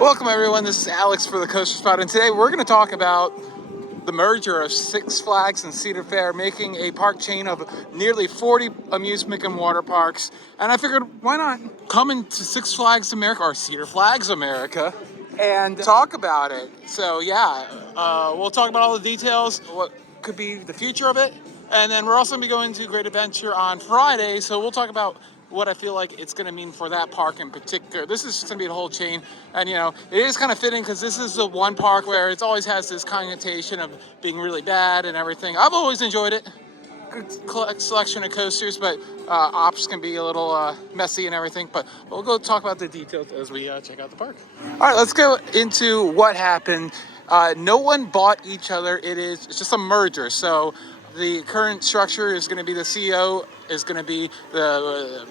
Welcome everyone, this is Alex for the Coaster Spot, and today we're going to talk about the merger of Six Flags and Cedar Fair, making a park chain of nearly 40 amusement and water parks. And I figured, why not come into Six Flags America, or Cedar Flags America, and talk about it. So yeah, we'll talk about all the details, what could be the future of it, and then we're also going to be going to Great Adventure on Friday, so we'll talk about what I feel like it's going to mean for that park in particular. This is just going to be the whole chain, and it is kind of fitting because this is the one park where it always has this connotation of being really bad and everything. I've always enjoyed it. Good selection of coasters, but ops can be a little messy and everything, but we'll go talk about the details as we check out the park. All right, let's go into what happened. No one bought each other. It's just a merger. So the current structure is going to be the CEO is going to be the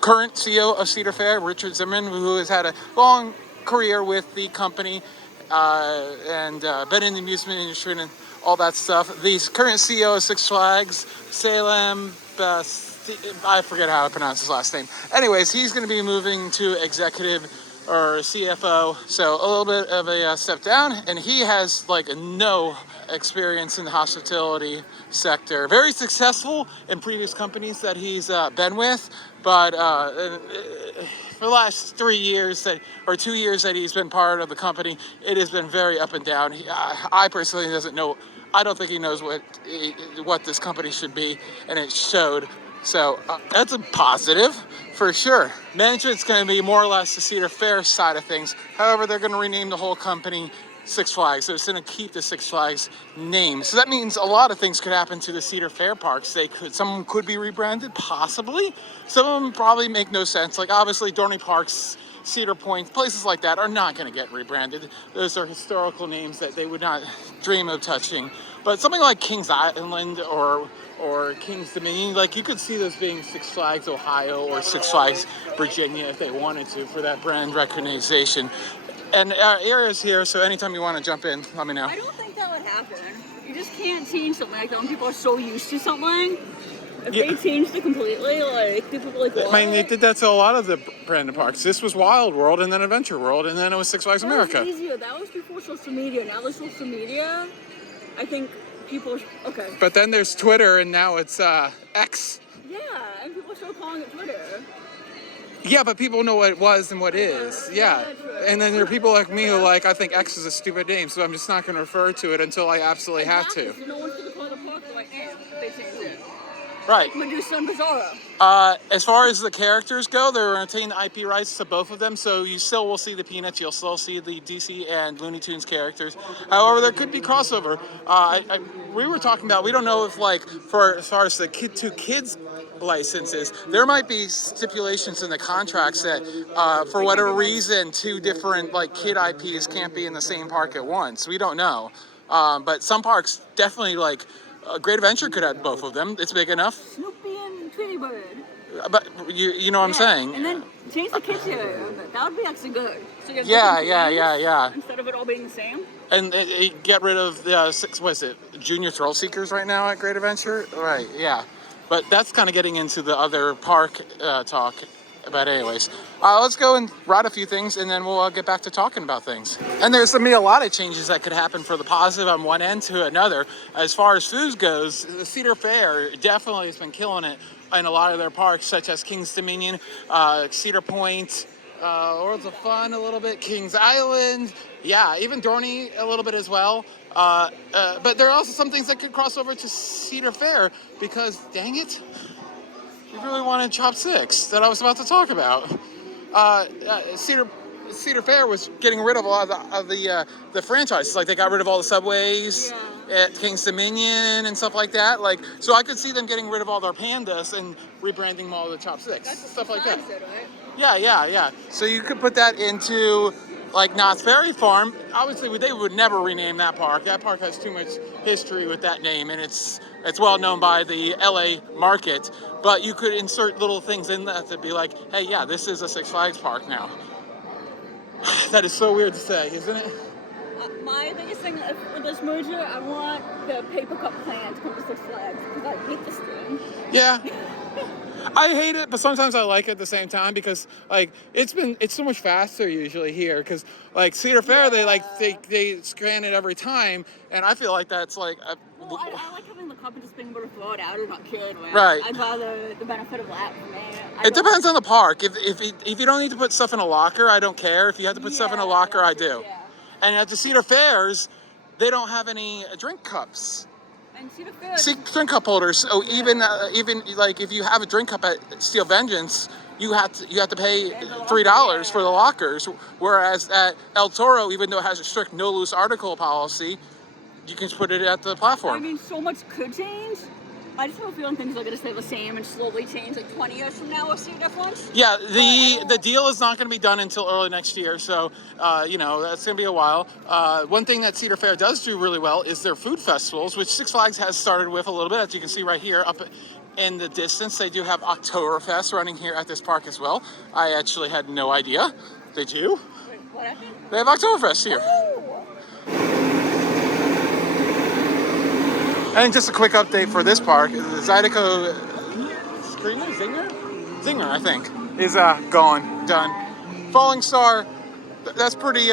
current CEO of Cedar Fair, Richard Zimmerman, who has had a long career with the company and been in the amusement industry and all that stuff. The current CEO of Six Flags, Salem, I forget how to pronounce his last name. Anyways, he's going to be moving to executive or CFO, so a little bit of a step down, and he has like no experience in the hospitality sector. Very successful in previous companies that he's been with, but for the last 3 years or 2 years that he's been part of the company, it has been very up and down. I personally doesn't know. I don't think he knows what this company should be, and it showed. So that's a positive for sure. Management's going to be more or less the Cedar Fair side of things. However, they're going to rename the whole company Six Flags. So it's going to keep the Six Flags name. So that means a lot of things could happen to the Cedar Fair parks. Some could be rebranded, possibly. Some of them probably make no sense. Like obviously Dorney Parks, Cedar Point, places like that are not going to get rebranded. Those are historical names that they would not dream of touching. But something like Kings Island or Kings Dominion, like you could see those being Six Flags Ohio or Six Flags Virginia if they wanted to for that brand recognition. And areas here, so anytime you want to jump in, let me know. I don't think that would happen. You just can't change something like that when people are so used to something. If they changed it completely, like people would be like, what? I mean, they did that to a lot of the branded parks. This was Wild World, and then Adventure World, and then it was Six Flags America. That was easier. That was before social media. Now with social media, I think people okay. But then there's Twitter, and now it's X. Yeah, and people still calling it Twitter. Yeah, but people know what it was and what is. Yeah. And then there are people like me who I think X is a stupid name, so I'm just not going to refer to it until I absolutely have to. No one's going to call the park like if they change it. Right. Medusa and Bizarro. As far as the characters go, they're retaining the IP rights to both of them, so you still will see the Peanuts, you'll still see the DC and Looney Tunes characters. However, there could be crossover. We were talking about, we don't know if as far as the two kids licenses, there might be stipulations in the contracts that for whatever reason, two different kid IPs can't be in the same park at once. We don't know. But some parks definitely Great Adventure could have both of them. It's big enough. Snoopy and Tweety Bird. But you know what I'm saying? And then change the kids area. That would be actually good. So you have Yeah. Instead of it all being the same. And get rid of the Junior Thrill Seekers right now at Great Adventure? Right, yeah. But that's kind of getting into the other park talk. But anyways, let's go and ride a few things, and then we'll get back to talking about things. And there's going to be a lot of changes that could happen for the positive on one end to another. As far as food goes, the Cedar Fair definitely has been killing it in a lot of their parks, such as Kings Dominion, Cedar Point, Worlds of Fun a little bit, Kings Island, yeah, even Dorney a little bit as well. But there are also some things that could cross over to Cedar Fair because, dang it, we really wanted chopsticks that I was about to talk about. Cedar Fair was getting rid of a lot of the franchises. Like they got rid of all the Subways at Kings Dominion and stuff like that. So I could see them getting rid of all their pandas and rebranding them all the chopsticks, stuff like that. Said, right? Yeah. So you could put that into Knott's Berry Farm. Obviously, they would never rename that park. That park has too much history with that name, and it's well known by the LA market. But you could insert little things in that to be like, hey, yeah, this is a Six Flags park now. That is so weird to say, isn't it? My biggest thing with this merger, I want the paper cup plan to come to Six Flags because I hate this thing. Yeah. I hate it, but sometimes I like it at the same time because like it's so much faster usually here because like Cedar Fair they scan it every time, and I feel like that's like well, I like having the cup and just being able to throw it out and not kill it. Right. I'd rather the benefit of that for me. It depends on the park. If you don't need to put stuff in a locker, I don't care. If you have to put stuff in a locker, I do. Yeah. And at the Cedar Fairs, they don't have any drink cups. And Cedar Fair. Drink cup holders. So even like if you have a drink cup at Steel Vengeance, you have to pay $3 for the lockers. Whereas at El Toro, even though it has a strict no loose article policy, you can put it at the platform. I mean, so much could change. I just have a feeling things are going to stay the same and slowly change. Like 20 years from now, we'll see a difference. Yeah, the deal is not going to be done until early next year, so you know that's going to be a while. One thing that Cedar Fair does do really well is their food festivals, which Six Flags has started with a little bit. As you can see right here, up in the distance, they do have Oktoberfest running here at this park as well. I actually had no idea. They do. Wait, what happened? They have Oktoberfest here. Oh. And just a quick update for this park: the Zydeco Zinger, I think, is gone, done. Falling Star, that's pretty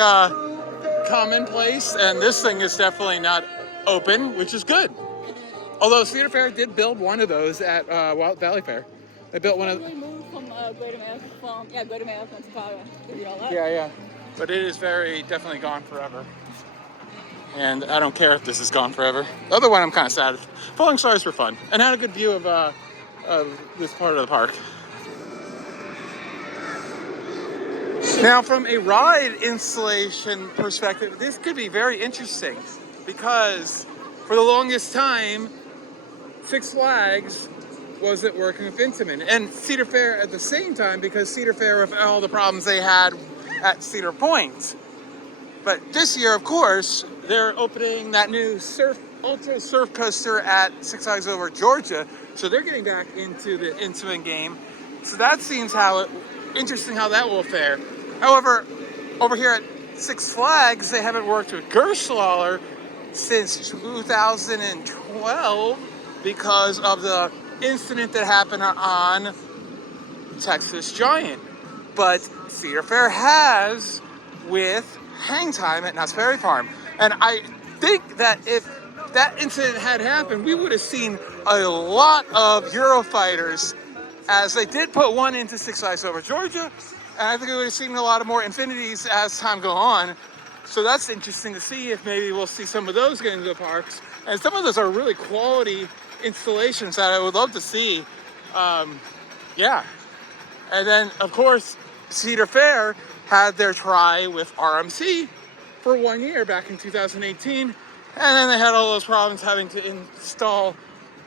commonplace, and this thing is definitely not open, which is good. Although Cedar Fair did build one of those at Wild Valley Fair. They built one of. They moved from Great America in Chicago. Did you know that? Yeah. But it is definitely gone forever. And I don't care if this is gone forever. The other one I'm kind of sad. Falling Stars were fun and had a good view of this part of the park. Now, from a ride installation perspective, this could be very interesting because for the longest time, Six Flags wasn't working with Intamin, and Cedar Fair at the same time because Cedar Fair with all the problems they had at Cedar Point. But this year, of course, they're opening that new Ultra Surf Coaster at Six Flags Over Georgia, so they're getting back into the Intamin game. So that seems interesting how that will fare. However, over here at Six Flags, they haven't worked with Gerstlauer since 2012 because of the incident that happened on Texas Giant. But Cedar Fair has with Hang Time at Knott's Berry Farm. And I think that if that incident had happened, we would have seen a lot of Eurofighters, as they did put one into Six Flags Over Georgia, and I think we would have seen a lot of more Infinities as time go on. So that's interesting to see if maybe we'll see some of those get into the parks. And some of those are really quality installations that I would love to see. Yeah. And then, of course, Cedar Fair had their try with RMC for 1 year back in 2018. And then they had all those problems having to install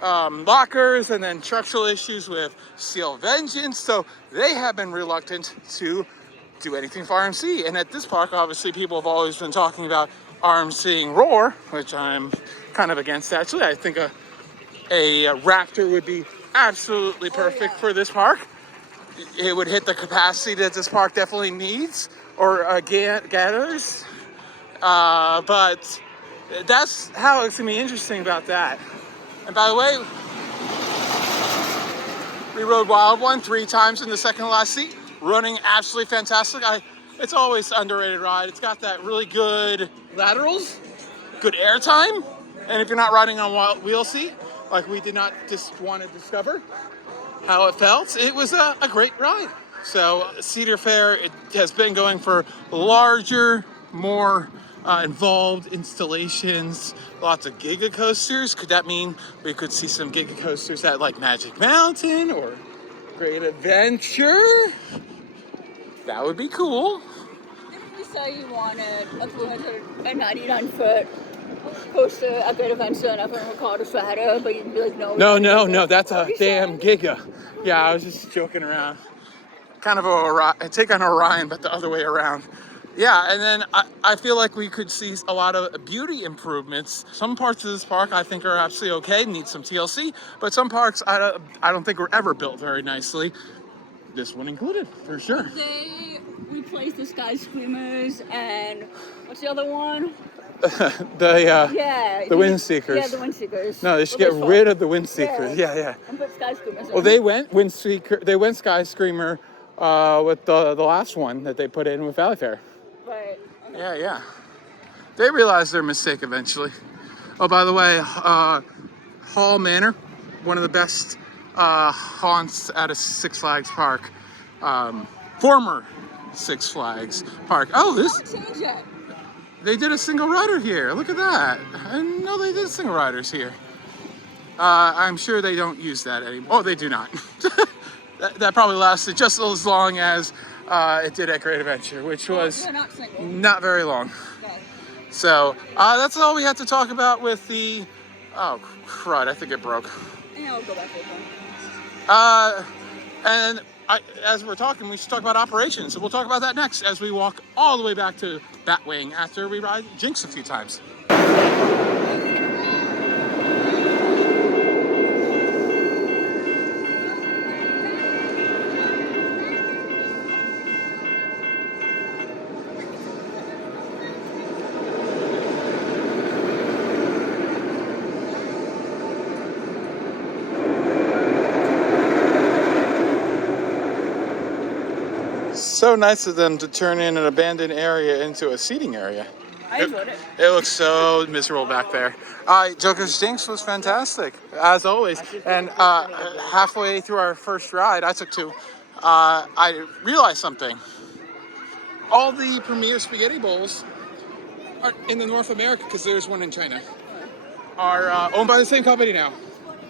lockers and then structural issues with Steel Vengeance. So they have been reluctant to do anything for RMC. And at this park, obviously, people have always been talking about RMCing Roar, which I'm kind of against, actually. I think a Raptor would be absolutely perfect for this park. It would hit the capacity that this park definitely needs, or gathers. But that's how it's going to be interesting about that. And by the way, we rode Wild One 3 times in the second to last seat, running absolutely fantastic. It's always an underrated ride. It's got that really good laterals, good air time, and if you're not riding on wild wheel seat, like we did not just want to discover how it felt, it was a great ride. So Cedar Fair, it has been going for larger, more involved installations, lots of Giga coasters. Could that mean we could see some Giga coasters at like Magic Mountain or Great Adventure? That would be cool. Didn't you say you wanted a 299-foot coaster at Great Adventure and everyone would call it a Strata, but you'd be like, No, that's a damn Giga. Yeah, I was just joking around. Kind of a take on Orion, but the other way around. Yeah, and then I feel like we could see a lot of beauty improvements. Some parts of this park I think are absolutely okay, need some TLC, but some parks I don't think were ever built very nicely. This one included, for sure. They replaced the Sky Screamers and what's the other one? the wind seekers. Yeah, the wind seekers. No, they should get rid of the wind seekers. Yeah. And put sky screamers in. Well, they went wind seeker. They went sky screamer with the last one that they put in with Valley Fair. Right. Yeah. They realized their mistake eventually. Oh, by the way, Hall Manor, one of the best haunts at a Six Flags park. Former Six Flags park. Oh, they did a single rider here. Look at that. I didn't know they did single riders here. I'm sure they don't use that anymore. Oh, they do not. that probably lasted just as long as it did at Great Adventure, which was not very long. Okay. So that's all we had to talk about with the. Oh, crud! I think it broke. Yeah, I'll go back over. And as we're talking, we should talk about operations. So we'll talk about that next as we walk all the way back to Batwing after we ride Jinx a few times. So nice of them to turn in an abandoned area into a seating area. I enjoyed it. It looks so miserable back there. Joker's Jinx was fantastic, as always. And halfway through our first ride, I took two, I realized something. All the premier spaghetti bowls are in the North America, because there's one in China, are owned by the same company now.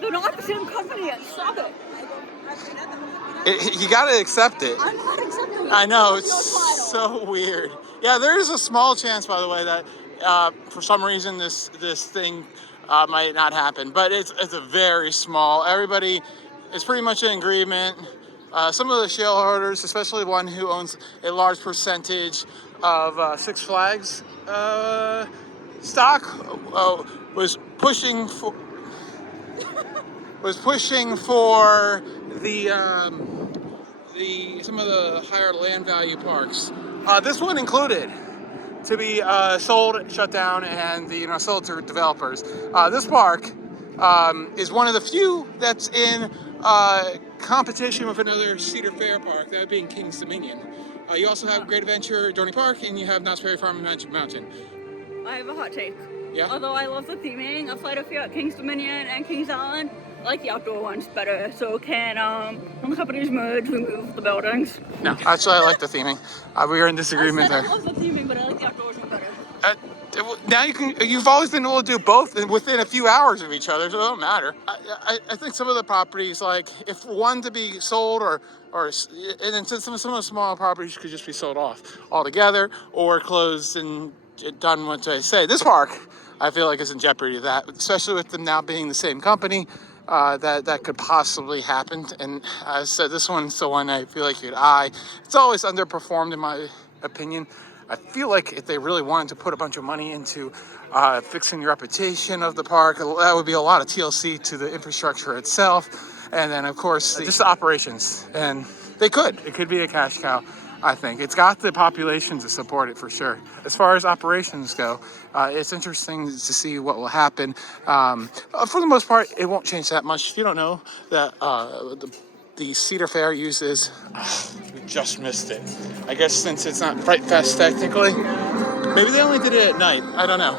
They're not the same company yet. Stop it. You gotta accept it. I'm not accepting it. I know, it's so weird. Yeah, there is a small chance, by the way, that for some reason this thing might not happen, but it's a very small. Everybody is pretty much in agreement. Some of the shareholders, especially one who owns a large percentage of Six Flags stock, was pushing for the some of the higher land value parks. This one included, to be sold, shut down, and sold to developers. This park is one of the few that's in competition with another Cedar Fair park, that being King's Dominion. You also have Great Adventure, Dorney Park, and you have Knott's Berry Farm and Magic Mountain. I have a hot take. Yeah? Although I love the theming of Flight of Fear at King's Dominion and King's Island, I like the outdoor ones better. So can the companies merge, remove the buildings? No, actually I like the theming. We were in disagreement there. I love the theming, but I like the outdoors one better. Now you've always been able to do both within a few hours of each other, so it don't matter. I think some of the properties, like if one to be sold and then some of the smaller properties could just be sold off altogether or closed and done what I say. This park, I feel like, is in jeopardy of that, especially with them now being the same company. That could possibly happen. And as I said, this one's the one I feel like you'd eye. It's always underperformed in my opinion. I feel like if they really wanted to put a bunch of money into fixing the reputation of the park, that would be a lot of TLC to the infrastructure itself. And then, of course, just the operations. And it could be a cash cow, I think. It's got the population to support it for sure. As far as operations go, it's interesting to see what will happen. For the most part, it won't change that much. If you don't know that the Cedar Fair uses, we just missed it. I guess since it's not Fright Fest technically, maybe they only did it at night. I don't know.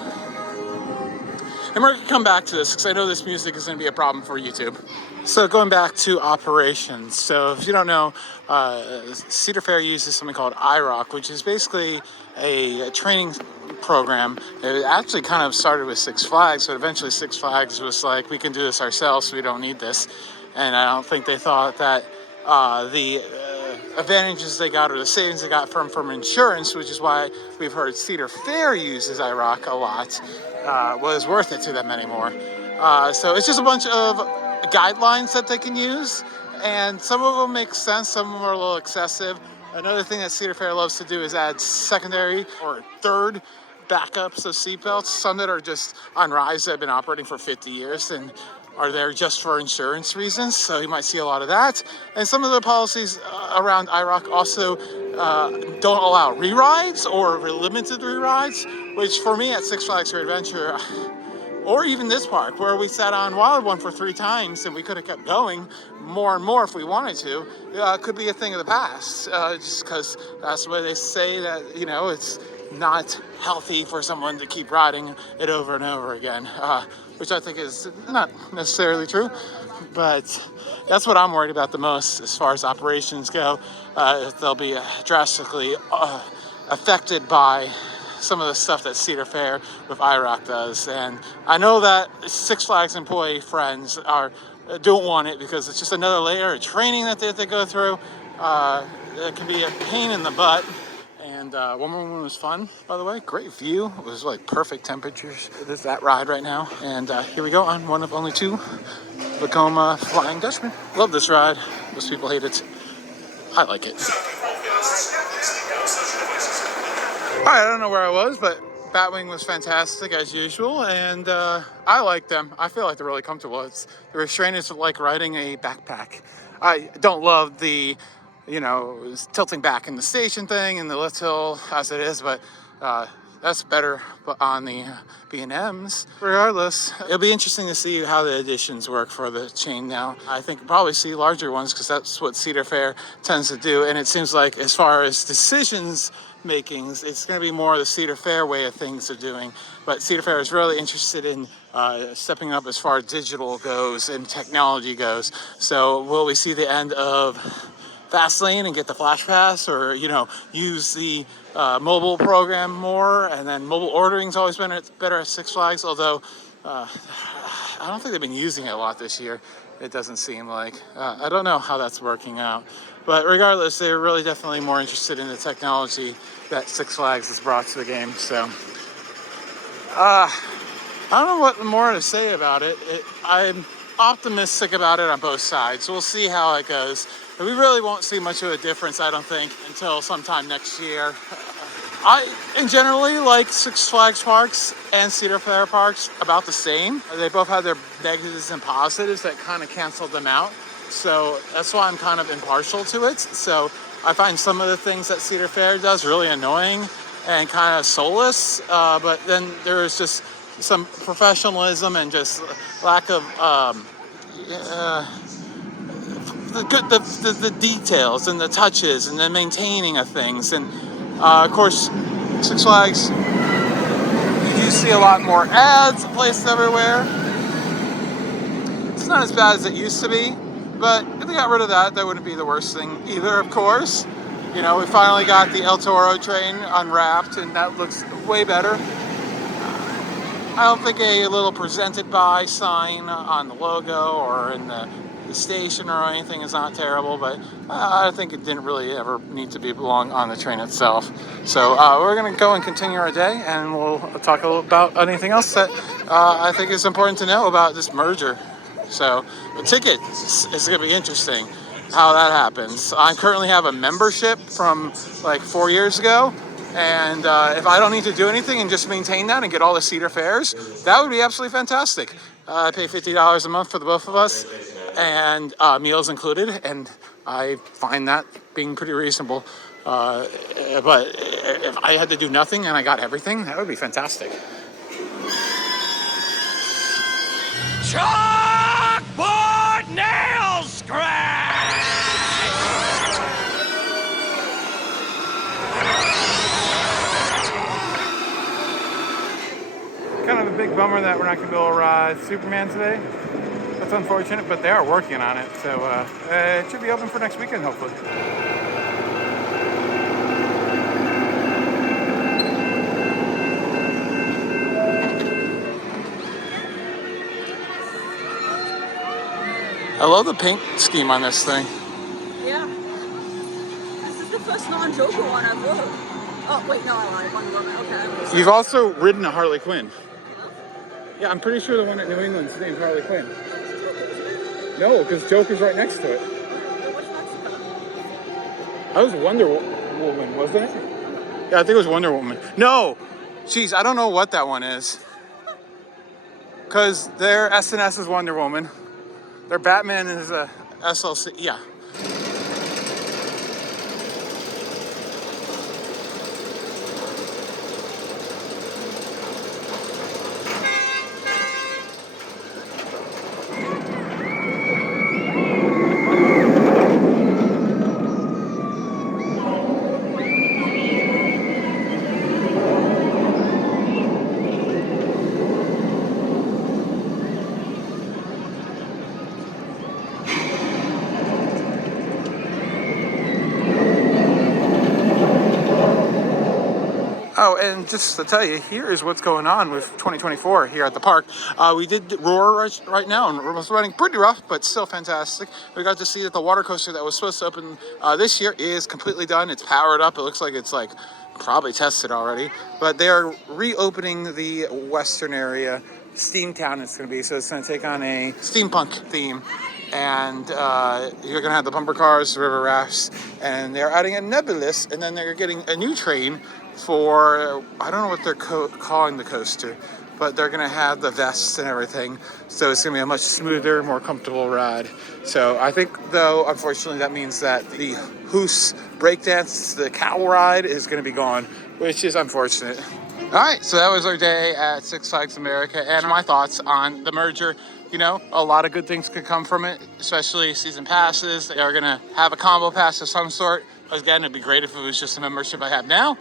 And we're gonna come back to this because I know this music is gonna be a problem for YouTube. So going back to operations. So if you don't know, Cedar Fair uses something called IROC, which is basically a training program. It actually kind of started with Six Flags, but eventually Six Flags was like, we can do this ourselves, so we don't need this. And I don't think they thought that the advantages they got or the savings they got from insurance, which is why we've heard Cedar Fair uses IROC a lot, was worth it to them anymore. So it's just a bunch of guidelines that they can use, and some of them make sense, some of them are a little excessive. Another thing that Cedar Fair loves to do is add secondary or third backups of seatbelts, some that are just on rides that have been operating for 50 years and are there just for insurance reasons, so you might see a lot of that. And some of the policies around IROC also don't allow re-rides or limited re-rides, which for me at Six Flags for Adventure, or even this park where we sat on Wild One for 3 times and we could have kept going more and more if we wanted to, could be a thing of the past, just because that's the way they say that, you know, it's not healthy for someone to keep riding it over and over again, which I think is not necessarily true, but that's what I'm worried about the most as far as operations go. They'll be drastically affected by some of the stuff that Cedar Fair with IROC does. And I know that Six Flags employee friends don't want it because it's just another layer of training that they have to go through. It can be a pain in the butt. And one was fun, by the way. Great view. It was like perfect temperatures. There's that ride right now. And here we go on one of only 2 Vekoma Flying Dutchman. Love this ride. Most people hate it. I like it. Alright, I don't know where I was, but Batwing was fantastic as usual, and I like them. I feel like they're really comfortable. The restraint is like riding a backpack. I don't love the, you know, tilting back in the station thing and the lift hill as it is, but that's better on the B&Ms. Regardless, it'll be interesting to see how the additions work for the chain now. I think we'll probably see larger ones because that's what Cedar Fair tends to do, and it seems like as far as decisions makings, it's going to be more the Cedar Fair way of things they're doing. But Cedar Fair is really interested in stepping up as far as digital goes and technology goes. So will we see the end of Fastlane and get the Flash Pass, or, you know, use the mobile program more? And then mobile ordering's always been better at Six Flags, although I don't think they've been using it a lot this year. It doesn't seem like. I don't know how that's working out. But regardless, they're really definitely more interested in the technology that Six Flags has brought to the game. So, I don't know what more to say about it. I'm optimistic about it on both sides. So we'll see how it goes. But we really won't see much of a difference, I don't think, until sometime next year. I generally like Six Flags parks and Cedar Fair parks about the same. They both have their negatives and positives that kind of cancel them out. So that's why I'm kind of impartial to it. So I find some of the things that Cedar Fair does really annoying and kind of soulless. But then there's just some professionalism and just lack of the details and the touches and the maintaining of things. And of course, Six Flags, you see a lot more ads placed everywhere. It's not as bad as it used to be, but if they got rid of that, that wouldn't be the worst thing either, of course. You know, we finally got the El Toro train unwrapped, and that looks way better. I don't think a little presented by sign on the logo or in the station or anything is not terrible, but I think it didn't really ever need to belong on the train itself. So we're going to go and continue our day, and we'll talk a little about anything else that I think is important to know about this merger. So the tickets is going to be interesting how that happens. I currently have a membership from like 4 years ago, and if I don't need to do anything and just maintain that and get all the Cedar Fairs, that would be absolutely fantastic. I pay $50 a month for the both of us, and meals included, and I find that being pretty reasonable. But if I had to do nothing and I got everything, that would be fantastic. Chalkboard nail scratch! Kind of a big bummer that we're not going to be able to ride Superman today. That's unfortunate, but they are working on it, so it should be open for next weekend, hopefully. I love the paint scheme on this thing. Yeah. This is the first non-Joker one I've rode. Oh, wait, no, I lied. Wonder Woman. Okay. You've also ridden a Harley Quinn. Yeah, I'm pretty sure the one at New England's named Harley Quinn. No, because Joker's right next to it. What's next to that? That was Wonder Woman, wasn't it? Yeah, I think it was Wonder Woman. No! Jeez, I don't know what that one is. Because their SNS is Wonder Woman. Their Batman is a SLC. Yeah. Oh, and just to tell you, here is what's going on with 2024 here at the park. We did Roar right now, and it was running pretty rough, but still fantastic. We got to see that the water coaster that was supposed to open this year is completely done. It's powered up. It looks like it's like probably tested already, but they are reopening the western area. Steamtown it's going to be, so it's going to take on a steampunk theme. And you're going to have the bumper cars, river rafts, and they're adding a nebulous, and then they're getting a new train for, I don't know what they're calling the coaster, but they're going to have the vests and everything, so it's going to be a much smoother, more comfortable ride. So I think, though, unfortunately, that means that the Hoos breakdance, the cow ride, is going to be gone, which is unfortunate. All right, so that was our day at Six Flags America, and my thoughts on the merger. You know, a lot of good things could come from it, especially season passes. They are going to have a combo pass of some sort. Again, it'd be great if it was just a membership I have now,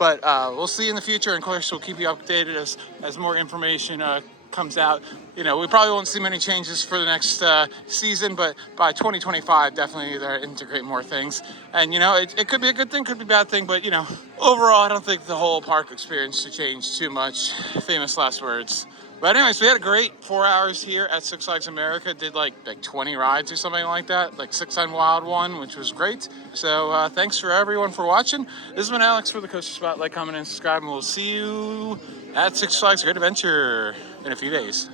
but we'll see in the future. And of course, we'll keep you updated as more information comes out. You know, we probably won't see many changes for the next season, but by 2025, definitely they'll integrate more things. And, you know, it could be a good thing, could be a bad thing, but, you know, overall, I don't think the whole park experience should change too much. Famous last words. But anyways, we had a great 4 hours here at Six Flags America. Did like 20 rides or something like that, like 6 on Wild One, which was great. So thanks for everyone for watching. This has been Alex for the Coaster Spotlight. Comment and subscribe, and we'll see you at Six Flags Great Adventure in a few days.